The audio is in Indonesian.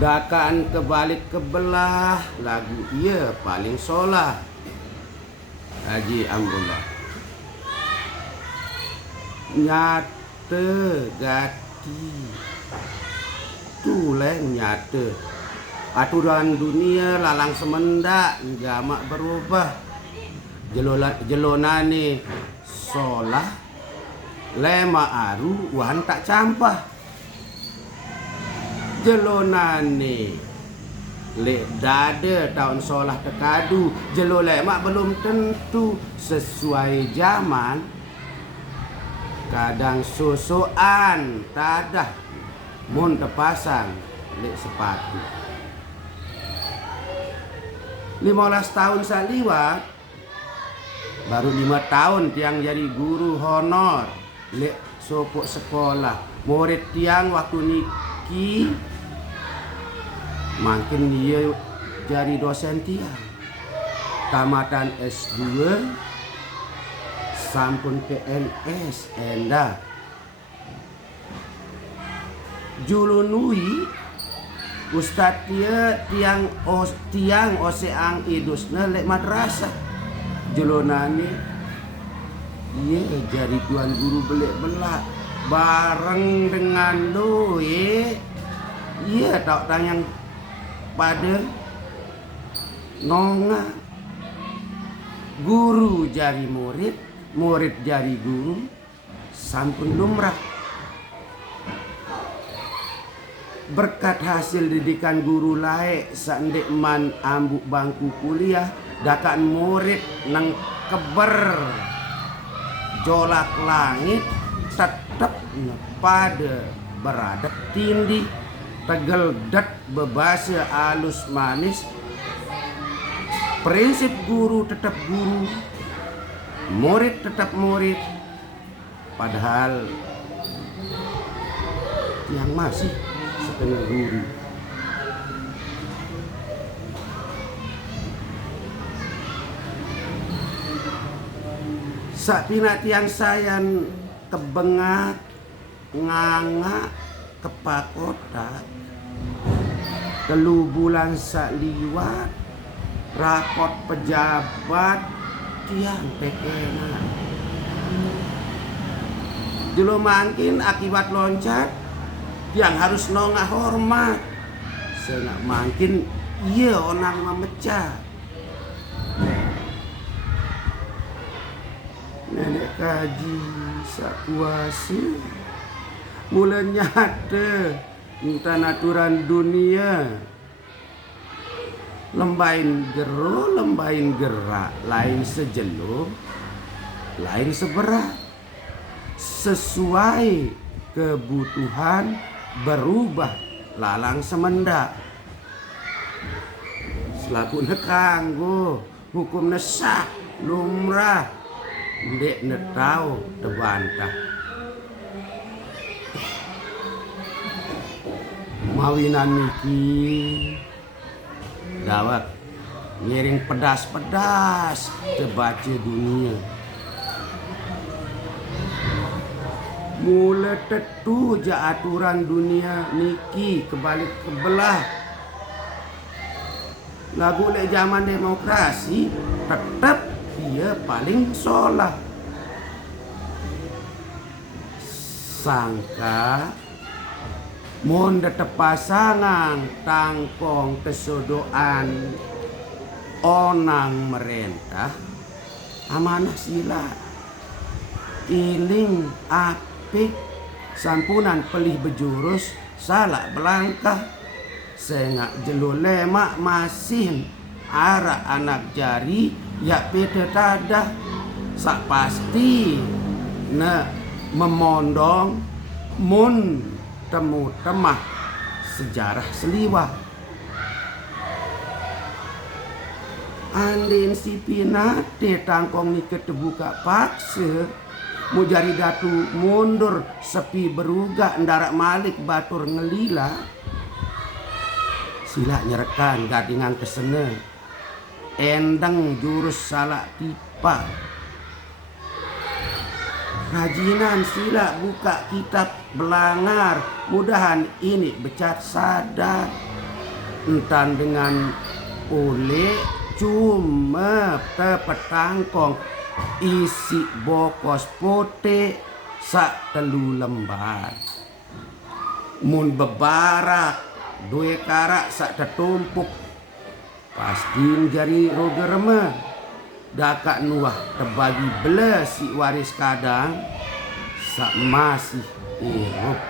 Dakaan kebalik kebelah lagu ia paling solah. Haji Amrullah. Nyata gati tuleng nyata aturan dunia lalang semendak jamak berubah jelonane solah lema aru wan tak campah jelonane lek dada tahun solah tekadu jelo lemak belum tentu sesuai zaman kadang susuan tadah mun terpasang lek sepatu 15 tahun saliwat baru 5 tahun tiang jadi guru honor lek sopok sekolah murid tiang waktu niki makin dia jadi dosen tiang tamatan S2 sampun PNS endah julunui Ustaz tiang oseang idusna lek madrasah julunani dia jadi tuan guru belak belak bareng dengan doe iya tak tanyang pada nonga guru jadi murid murid jadi guru sampun lumrah berkat hasil didikan guru laek sandek man ambuk bangku kuliah dakan murid nang keber jolak langit tetap pada beradat tindih tegel dat bebahasa alus manis prinsip guru tetap guru murid tetap murid padahal yang masih setengah guru sapina tiang sayan kebengat nganga kepakota telu bulan sakliwat rapot pejabat tiang pekena dulu makin akibat loncat tiang harus nongah hormat seenak makin iya orang memecah nenek kaji sakuasi mulai nyata tentang aturan dunia lembain gero lembain gerak lain sejelo lain seberat sesuai kebutuhan berubah lalang semendak selaku nekanggo hukum nesah lumrah ndek netau terbantah mawinan niki dawat ngiring pedas-pedas terbaca dunia mulai tetu ja aturan dunia niki kebalik kebelah lagu lek zaman demokrasi tetap dia paling solah sangka mun tetep pasangan tangkong kesodoan onang merentah amanah sila iling apik sampunan pelih bejurus salah belangkah sengak jelo lemak masih arah anak jari ya beda tadah sak pasti ne memondong mun temu temah sejarah seliwah andin si pinate tangkong ni ketebuka paksa mau jari datu mundur sepi beruga ndarak malik batur ngelila sila nyerekan gadingan kesene endang jurus salah tipa rajinan sila buka kitab belangar mudahan ini becat sadar entan dengan oleh cuma tepetangkong isi bokos pote sak telu lembar. Mun bebarak dua karak sak tetumpuk pasti jari rogerema dakak nuah terbagi belas si waris kadang sak masih irup.